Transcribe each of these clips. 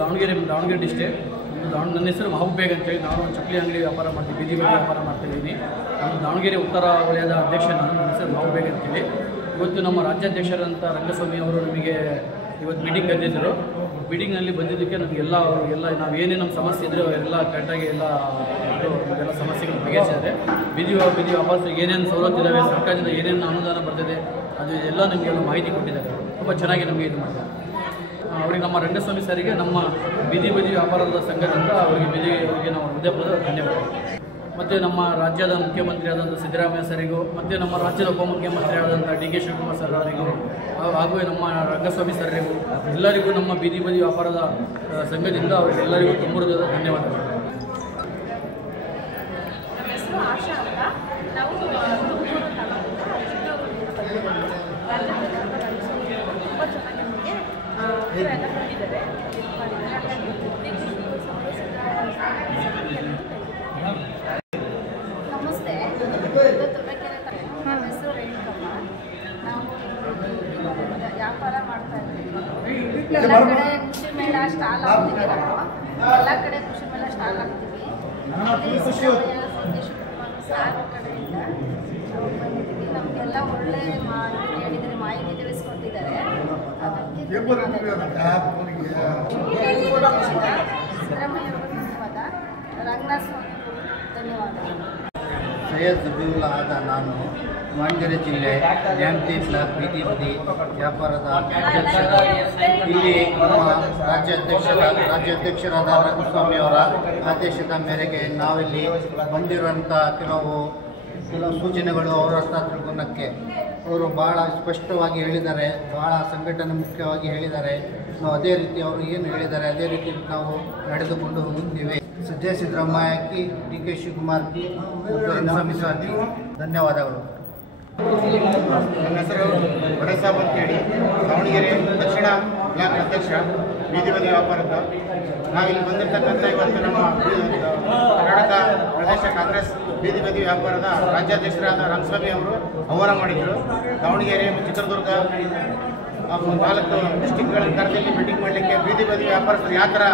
Davanagere district. ನನ್ನ ಹೆಸರು ಮಹಬೂಬ್ ಬೇಗ್ ಅಂತೇಳಿ. ನಾನು ಒಂದು ಚಪ್ಪಲಿ ಅಂಗಡಿ ವ್ಯಾಪಾರ ಮಾಡ್ತೀನಿ, ಬೀದಿ ಬದಿ ವ್ಯಾಪಾರ ಮಾಡ್ತಿದ್ದೀನಿ. ನಮ್ಮ ದಾವಣಗೆರೆ ಉತ್ತರ ವಲಯದ ಅಧ್ಯಕ್ಷ ನಾನು. ನನ್ನ ಹೆಸರು ಮಹಬೂಬ್ ಬೇಗ್ ಅಂತೇಳಿ. ಇವತ್ತು ನಮ್ಮ ರಾಜ್ಯಾಧ್ಯಕ್ಷರಂಥ ರಂಗಸ್ವಾಮಿ ಅವರು ನಮಗೆ ಇವತ್ತು ಮೀಟಿಂಗ್ ಕರೆದಿದ್ದರು. ಮೀಟಿಂಗ್ನಲ್ಲಿ ಬಂದಿದ್ದಕ್ಕೆ ನಮಗೆಲ್ಲ ನಾವು ಏನೇ ನಮ್ಮ ಸಮಸ್ಯೆ ಇದ್ದರೆ ಅವರೆಲ್ಲ ಕರೆಕ್ಟಾಗಿ ಎಲ್ಲ ಸಮಸ್ಯೆಗಳು ಬಗೆಹರಿಸಿದ್ದಾರೆ. ಬೀದಿ ವ್ಯಾಪಾರಸ್ಥರಿಗೆ ಏನೇನು ಸವಲತ್ತು ಇದ್ದಾವೆ, ಸರ್ಕಾರದಿಂದ ಏನೇನು ಅನುದಾನ ಬರ್ತದೆ, ಅದು ಎಲ್ಲ ನಮಗೆಲ್ಲ ಮಾಹಿತಿ ಕೊಟ್ಟಿದ್ದಾರೆ. ತುಂಬ ಚೆನ್ನಾಗಿ ನಮಗೆ ಇದು ಮಾಡಿದ್ದಾರೆ. ಅವರಿಗೆ ನಮ್ಮ ರಂಗಸ್ವಾಮಿ ಸರಿಗೆ ನಮ್ಮ ಬೀದಿ ವ್ಯಾಪಾರದ ಸಂಘದಿಂದ ಅವರಿಗೆ ನಾವು ಹೃದಯಪೂರ್ವಕ ಧನ್ಯವಾದ. ಮತ್ತು ನಮ್ಮ ರಾಜ್ಯದ ಮುಖ್ಯಮಂತ್ರಿ ಆದಂಥ ಸಿದ್ದರಾಮಯ್ಯ ಸರಿಗೂ, ಮತ್ತು ನಮ್ಮ ರಾಜ್ಯದ ಉಪಮುಖ್ಯಮಂತ್ರಿ ಆದಂಥ ಡಿ ಕೆ ಶಿವಕುಮಾರ್ ಸರ್ ಅವರಿಗೂ, ಹಾಗೂ ನಮ್ಮ ರಂಗಸ್ವಾಮಿ ಸರಿಗೂ, ಎಲ್ಲರಿಗೂ ನಮ್ಮ ಬೀದಿ ವ್ಯಾಪಾರದ ಸಂಘದಿಂದ ಅವರಿಗೆಲ್ಲರಿಗೂ ತುಂಬ ಹೃದಯದ ಧನ್ಯವಾದಗಳು. ನಮ್ಮ ಹೆಸರು ಆಶಾ ಅಂತ. ನಾವು ತುಮಕೂರು ತುಂಬ ಚೆನ್ನಾಗಿ ನಮಗೆ ಎಲ್ಲ ಬಂದಿದ್ದಾರೆ. ನಮಸ್ತೆ, ತುಮಕೂರು ನಮ್ಮ ಹೆಸರು ರೇಣುಕಮ್ಮ. ನಾವು ವ್ಯಾಪಾರ ಮಾಡ್ತಾ ಇದ್ದೀವಿ. ಎಲ್ಲ ಕಡೆ ಕೃಷಿ ಮೇಳ ಸ್ಟಾಲ್ ಹಾಕ್ತೀವಿ. ಎಲ್ಲ ಕಡೆ ಕೃಷಿ ಮೇಳ ಸ್ಟಾಲ್ ಹಾಕ್ತೀವಿ. ಸಾರ್ ಕಡೆಯಿಂದ ನಾವು ಬಂದಿದ್ದೀವಿ. ನಮಗೆಲ್ಲ ಒಳ್ಳೆ ಹೇಳಿದರೆ ಮಾಹಿತಿ ತಿಳಿಸ್ಕೊಟ್ಟಿದ್ದಾರೆ. ಅದಕ್ಕೆ ಸಿದ್ದರಾಮಯ್ಯ ಅವರು ಧನ್ಯವಾದ, ರಂಗನಾಥ ಸ್ವಾಮಿ ಧನ್ಯವಾದ. ಸೈಯದ್ ಜಬೀವುಲ್ಲಾ ಆದ ನಾನು ದಾವಣಗೆರೆ ಜಿಲ್ಲೆ ನ್ಯಾಮತಿ ಬ್ಲಾಕ್ ಬೀದಿ ಬದಿ ವ್ಯಾಪಾರದ ಅಧ್ಯಕ್ಷ. ಇಲ್ಲಿ ನಮ್ಮ ರಾಜ್ಯಾಧ್ಯಕ್ಷರಾದ ರಂಗಸ್ವಾಮಿ ಅವರ ಆದೇಶದ ಮೇರೆಗೆ ನಾವಿಲ್ಲಿ ಬಂದಿರುವಂಥ ಕೆಲವು ಸೂಚನೆಗಳು ಅವರ ಹತ್ರ ತಿಳ್ಕೊಳಕ್ಕೆ ಅವರು ಭಾಳ ಸ್ಪಷ್ಟವಾಗಿ ಹೇಳಿದ್ದಾರೆ, ಭಾಳ ಸಂಘಟನೆ ಮುಖ್ಯವಾಗಿ ಹೇಳಿದ್ದಾರೆ. ನಾವು ಅದೇ ರೀತಿ ಅವರು ಏನು ಹೇಳಿದ್ದಾರೆ ಅದೇ ರೀತಿ ನಾವು ನಡೆದುಕೊಂಡು ಹೋಗಿದ್ದೀವಿ. Siddaramaiah D K Shivakumar Rangaswamy sir ಧನ್ಯವಾದಗಳು. ನನ್ನ ಹೆಸರು ಬಡಸಾಬ್ ಅಂತೇಳಿ, ದಾವಣಗೆರೆ ದಕ್ಷಿಣ ಬ್ಲಾಕ್ ಅಧ್ಯಕ್ಷ, ಬೀದಿ ಬದಿ ವ್ಯಾಪಾರದ. ನಾವಿಲ್ಲಿ ಬಂದಿರತಕ್ಕಂಥ ಇವತ್ತು ನಮ್ಮ ಕರ್ನಾಟಕ ಪ್ರದೇಶ ಕಾಂಗ್ರೆಸ್ ಬೀದಿ ಬದಿ ವ್ಯಾಪಾರದ ರಾಜ್ಯಾಧ್ಯಕ್ಷರಾದ ರಂಗಸ್ವಾಮಿ ಅವರು ಆಹ್ವಾನ ಮಾಡಿದರು. ದಾವಣಗೆರೆ ಮತ್ತು ಚಿತ್ರದುರ್ಗ 4 ಡಿಸ್ಟಿಕ್ಗಳ ಕರೆದಲ್ಲಿ ಮೀಟಿಂಗ್ ಮಾಡಲಿಕ್ಕೆ ಬೀದಿ ಬದಿ ವ್ಯಾಪಾರಸ್ಥರು ಯಾವ ಥರ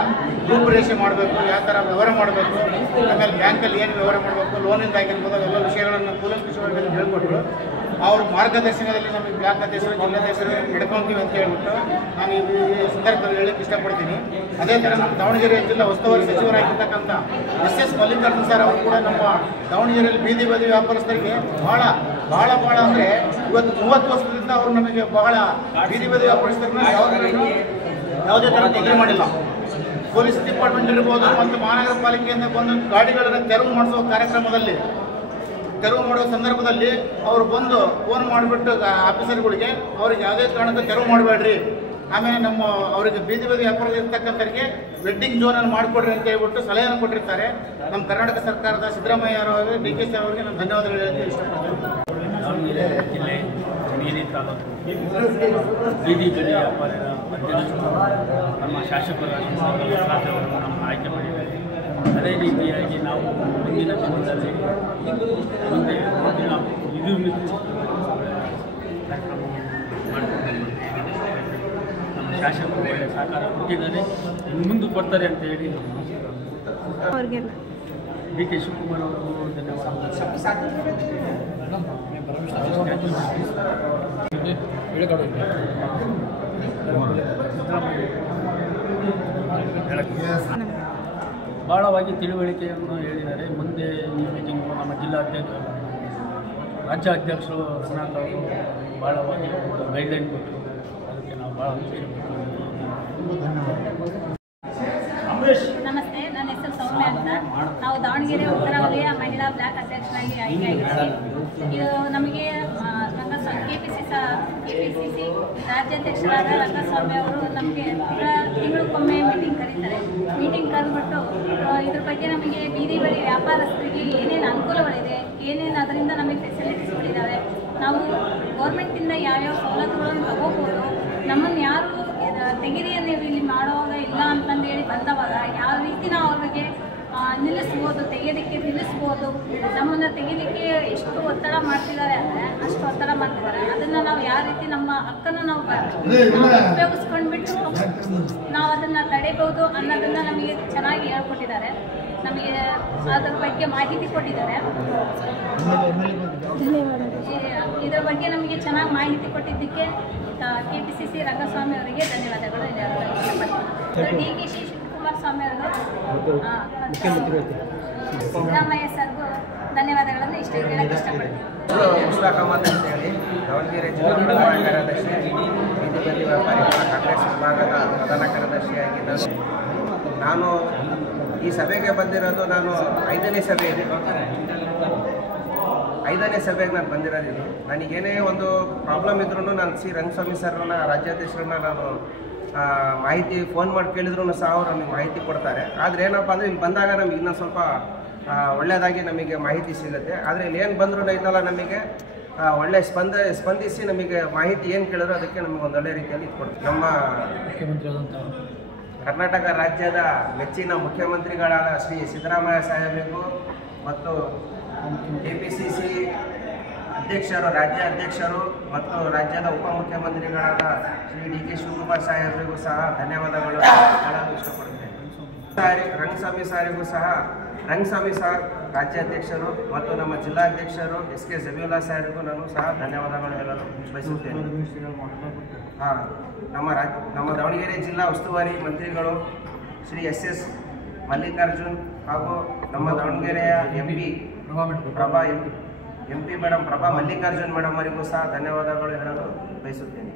ರೂಪುರೇಷೆ ಮಾಡಬೇಕು, ಯಾವ ಥರ ವ್ಯವಹಾರ ಮಾಡಬೇಕು, ಆಮೇಲೆ ಬ್ಯಾಂಕಲ್ಲಿ ಏನು ವ್ಯವಹಾರ ಮಾಡಬೇಕು, ಲೋನಿಂದ ಆಗಿರ್ಬೋದು, ಎಲ್ಲ ವಿಷಯಗಳನ್ನು ಕೂಲಂಕಷವಾಗಿ ಹೇಳ್ಕೊಟ್ರು. ಅವ್ರ ಮಾರ್ಗದರ್ಶನದಲ್ಲಿ ನಮಗೆ ಬ್ಲಾಕ್ ಅಧ್ಯಕ್ಷರು, ಜಿಲ್ಲಾಧ್ಯಕ್ಷರು ನಡ್ಕೊಳ್ತೀವಿ ಅಂತ ಹೇಳ್ಬಿಟ್ಟು ನಾನು ಈ ಸಂದರ್ಭದಲ್ಲಿ ಹೇಳಕ್ಕೆ ಇಷ್ಟಪಡ್ತೀನಿ. ಅದೇ ಥರ ನಮ್ಮ ದಾವಣಗೆರೆ ಜಿಲ್ಲಾ ಉಸ್ತುವಾರಿ ಸಚಿವರಾಗಿರ್ತಕ್ಕಂಥ ಎಸ್ ಮಲ್ಲಿಕಾರ್ಜುನ್ ಸರ್ ಅವರು ಕೂಡ ನಮ್ಮ ದಾವಣಗೆರೆಯಲ್ಲಿ ಬೀದಿ ಬದಿ ವ್ಯಾಪಾರಸ್ಥರಿಗೆ ಭಾಳ ಅಂದರೆ ಇವತ್ತು 30 ವರ್ಷದಿಂದ ಅವರು ನಮಗೆ ಬಹಳ ಬೀದಿ ಬದಿ ವ್ಯಾಪಾರಸ್ಥರನ್ನ ಯಾವುದೇ ಥರ ತೊಂದರೆ ಮಾಡಿಲ್ಲ. ಪೊಲೀಸ್ ಡಿಪಾರ್ಟ್ಮೆಂಟ್ ಇರ್ಬೋದು ಮತ್ತು ಮಹಾನಗರ ಪಾಲಿಕೆಯಿಂದ ಬಂದು ಗಾಡಿಗಳನ್ನು ತೆರವು ಮಾಡಿಸುವ ಕಾರ್ಯಕ್ರಮದಲ್ಲಿ ತೆರವು ಮಾಡುವ ಸಂದರ್ಭದಲ್ಲಿ ಅವರು ಬಂದು ಫೋನ್ ಮಾಡಿಬಿಟ್ಟು ಆಫೀಸರ್ಗಳಿಗೆ ಅವ್ರಿಗೆ ಯಾವುದೇ ಕಾರಣಕ್ಕೂ ತೆರವು ಮಾಡಬೇಡ್ರಿ, ಆಮೇಲೆ ಅವರಿಗೆ ಬೀದಿ ಬದಿ ವ್ಯಾಪಾರದ ಇರ್ತಕ್ಕಂಥವ್ರಿಗೆ ವೆಡ್ಡಿಂಗ್ ಝೋನನ್ನು ಮಾಡಿಕೊಡ್ರಿ ಅಂತ ಹೇಳ್ಬಿಟ್ಟು ಸಲಹೆಯನ್ನು ಕೊಟ್ಟಿರ್ತಾರೆ. ನಮ್ಮ ಕರ್ನಾಟಕ ಸರ್ಕಾರದ ಸಿದ್ದರಾಮಯ್ಯ ಅವರಿಗೆ, ಡಿ ಕೆ ಸಿ ಅವರಿಗೆ ನಾನು ಧನ್ಯವಾದಗಳು ಹೇಳಕ್ಕೆ ಇಷ್ಟಪಡ್ತೀನಿ. ದಾವಣಗೆರೆ ಜಿಲ್ಲೆ ದಾವಣಗೆರೆ ತಾಲೂಕು ಬೀದಿ ಬದಿ ವ್ಯಾಪಾರದ ಅಧ್ಯಕ್ಷರು ನಮ್ಮ ಶಾಸಕರು ನಮ್ಮ ಆಯ್ಕೆ ಮಾಡಿದ್ದಾರೆ. ಅದೇ ರೀತಿಯಾಗಿ ನಾವು ಮುಂದಿನ ದಿನದಲ್ಲಿ ಮುಂದೆ ಕಾರ್ಯಕ್ರಮ ಮಾಡಿಕೊಂಡು ನಮ್ಮ ಶಾಸಕರು ಒಳ್ಳೆಯ ಸಹಕಾರ ಕೊಟ್ಟಿದ್ದಾರೆ, ಮುಂದೆ ಕೊಡ್ತಾರೆ ಅಂತ ಹೇಳಿ ಅವ್ರಿಗೆಲ್ಲ ಡಿ ಕೆ ಶಿವಕುಮಾರ್ ಅವರು ಧನ್ಯವಾದ. ಭಾಳವಾಗಿ ತಿಳುವಳಿಕೆಯನ್ನು ಹೇಳಿದ್ದಾರೆ. ಮುಂದೆ ಈ ಮೀಟಿಂಗು ನಮ್ಮ ರಾಜ್ಯ ಅಧ್ಯಕ್ಷರು ರಘುನಾಥ್ ಅವರು ಭಾಳವಾಗಿ ಗೈಡ್ಲೈನ್ ಕೊಟ್ಟರು. ಅದಕ್ಕೆ ನಾವು ಭಾಳ ನಮಸ್ತೆ, ನನ್ನ ಹೆಸರು ಸೌಮ್ಯ ಅಂತ. ನಾವು ದಾವಣಗೆರೆ ಉತ್ತರ ವಲಯ ಮಹಿಳಾ ಬ್ಲಾಕ್ ಅಧ್ಯಕ್ಷರಾಗಿ ಆಯ್ಕೆಯಾಗಿದ್ದೀವಿ. ಇದು ನಮಗೆ ಕೆಪಿಸಿಸಿ ರಾಜ್ಯಾಧ್ಯಕ್ಷರಾದ ರಂಗಸ್ವಾಮಿ ಅವರು ನಮಗೆ ತಿಂಗಳಿಗೊಮ್ಮೆ ಮೀಟಿಂಗ್ ಕರೀತಾರೆ. ಮೀಟಿಂಗ್ ಕರೆದ್ಬಿಟ್ಟು ಇದ್ರ ಬಗ್ಗೆ ನಮಗೆ ಬೀದಿ ಬದಿ ವ್ಯಾಪಾರಸ್ಥರಿಗೆ ಏನೇನು ಅನುಕೂಲಗಳಿದೆ, ಏನೇನು ಅದರಿಂದ ನಮಗೆ ಫೆಸಿಲಿಟೀಸ್ಗಳಿದ್ದಾವೆ, ನಾವು ಗೌರ್ಮೆಂಟಿಂದ ಯಾವ್ಯಾವ ಸವಲತ್ತುಗಳನ್ನು ತಗೋಬೋದು, ನಮ್ಮನ್ನು ಯಾರು ತೆಗಿರಿಯನ್ನು ಇಲ್ಲಿ ಮಾಡುವಾಗ ಇಲ್ಲ ಅಂತಂದೇಳಿ ಬಂದವಾಗ ಯಾವ ರೀತಿ ನಾವು ಅವ್ರಿಗೆ ನಿಲ್ಲಿಸ್ಬೋದು ತೆಗೆಯೋದಕ್ಕೆ ನಿಲ್ಲಿಸ್ಬೋದು, ನಮ್ಮನ್ನು ತೆಗಿಲಿಕ್ಕೆ ಎಷ್ಟು ಒತ್ತಡ ಮಾಡ್ತಿದ್ದಾರೆ ಅಂದರೆ ಅಷ್ಟು ಒತ್ತಡ ಮಾಡ್ತಿದ್ದಾರೆ. ಅದನ್ನು ನಾವು ಯಾವ ರೀತಿ ನಮ್ಮ ಹಕ್ಕನ್ನು ನಾವು ಉಪಯೋಗಿಸ್ಕೊಂಡ್ಬಿಟ್ಟು ನಾವು ಅದನ್ನು ತಡೆಯಬಹುದು ಅನ್ನೋದನ್ನು ನಮಗೆ ಚೆನ್ನಾಗಿ ಹೇಳ್ಕೊಟ್ಟಿದ್ದಾರೆ. ನಮಗೆ ಅದರ ಬಗ್ಗೆ ಮಾಹಿತಿ ಕೊಟ್ಟಿದ್ದಾರೆ. ಇದರ ಬಗ್ಗೆ ನಮಗೆ ಚೆನ್ನಾಗಿ ಮಾಹಿತಿ ಕೊಟ್ಟಿದ್ದಕ್ಕೆ KPCC ರಂಗಸ್ವಾಮಿ ಅವರಿಗೆ ಧನ್ಯವಾದಗಳು ಇಷ್ಟಪಡ್ತೀನಿ. DK ಶಿವಕುಮಾರ್ ಸ್ವಾಮಿ ಅವರು ಸಿದ್ದರಾಮಯ್ಯ ಸರ್ಗೂ ಧನ್ಯವಾದಗಳನ್ನು ಹೇಳಕ್ಕೆ ಇಷ್ಟಪಡ್ತೀನಿ. ಮುಸ್ತಾಕ್ ಅಹಮದ್ ಅಂತೇಳಿ ದಾವಣಗೆರೆ ಜಿಲ್ಲಾ ಪ್ರಧಾನ ಕಾರ್ಯದರ್ಶಿ, ಬೀದಿ ವ್ಯಾಪಾರಿಗಳ ಕಾಂಗ್ರೆಸ್ ವಿಭಾಗದ ಪ್ರಧಾನ ಕಾರ್ಯದರ್ಶಿಯಾಗಿದ್ದು ನಾನು ಈ ಸಭೆಗೆ ಬಂದಿರೋದು ನಾನು 5ನೇ ಸಭೆ ಇದೆ. 5ನೇ ಸಭೆಗೆ ನಾನು ಬಂದಿರೋದಿದ್ದು. ನನಗೇನೇ ಒಂದು ಪ್ರಾಬ್ಲಮ್ ಇದ್ರೂ ನಾನು ರಂಗಸ್ವಾಮಿ ಸರ್ನ ರಾಜ್ಯಾಧ್ಯಕ್ಷರನ್ನ ನಾನು ಮಾಹಿತಿ ಫೋನ್ ಮಾಡಿ ಕೇಳಿದ್ರು ಸಹ ಅವರು ನಮಗೆ ಮಾಹಿತಿ ಕೊಡ್ತಾರೆ. ಆದರೆ ಏನಪ್ಪ ಅಂದರೆ ಇಲ್ಲಿ ಬಂದಾಗ ನಮಗೆ ಇನ್ನೂ ಸ್ವಲ್ಪ ಒಳ್ಳೆಯದಾಗಿ ನಮಗೆ ಮಾಹಿತಿ ಸಿಗುತ್ತೆ. ಆದರೆ ಇಲ್ಲಿ ಏನು ಬಂದರೂ ಇದೆಲ್ಲ ನಮಗೆ ಒಳ್ಳೆ ಸ್ಪಂದಿಸಿ ನಮಗೆ ಮಾಹಿತಿ ಏನು ಕೇಳಿದ್ರು ಅದಕ್ಕೆ ನಮಗೆ ಒಂದು ಒಳ್ಳೆ ರೀತಿಯಲ್ಲಿ ಕೊಡ್ತೀವಿ. ನಮ್ಮ ಮುಖ್ಯಮಂತ್ರಿಯಾದಂಥ ಕರ್ನಾಟಕ ರಾಜ್ಯದ ಮೆಚ್ಚಿನ ಮುಖ್ಯಮಂತ್ರಿಗಳಾದ ಶ್ರೀ ಸಿದ್ದರಾಮಯ್ಯ ಸಾಹೇಬರಿಗೂ ಮತ್ತು KPCC ಅಧ್ಯಕ್ಷರು, ರಾಜ್ಯ ಅಧ್ಯಕ್ಷರು ಮತ್ತು ರಾಜ್ಯದ ಉಪಮುಖ್ಯಮಂತ್ರಿಗಳಾದ ಶ್ರೀ DK ಶಿವಕುಮಾರ್ ಸಾಹೇಬರಿಗೂ ಸಹ ಧನ್ಯವಾದಗಳು ಹೇಳಲು ಇಷ್ಟಪಡುತ್ತೇನೆ. ರಂಗಸ್ವಾಮಿ ಸಾರಿಗೂ ಸಹ ರಂಗಸ್ವಾಮಿ ಸಾರ್ ರಾಜ್ಯಾಧ್ಯಕ್ಷರು ಮತ್ತು ನಮ್ಮ ಜಿಲ್ಲಾಧ್ಯಕ್ಷರು SK ಜಮೀಲಾ ಸಾರಿಗೂ ನಾನು ಸಹ ಧನ್ಯವಾದಗಳು ಹೇಳಲು ಬಯಸುತ್ತೇನೆ. ನಮ್ಮ ದಾವಣಗೆರೆ ಜಿಲ್ಲಾ ಉಸ್ತುವಾರಿ ಮಂತ್ರಿಗಳು ಶ್ರೀ SS ಮಲ್ಲಿಕಾರ್ಜುನ್ ಹಾಗೂ ನಮ್ಮ ದಾವಣಗೆರೆಯ MP madam Prabha Mallikarjun madam ಅವರಿಗೂ ಸಹ ಧನ್ಯವಾದಗಳು ಹೇಳಲು ಬಯಸುತ್ತೇನೆ.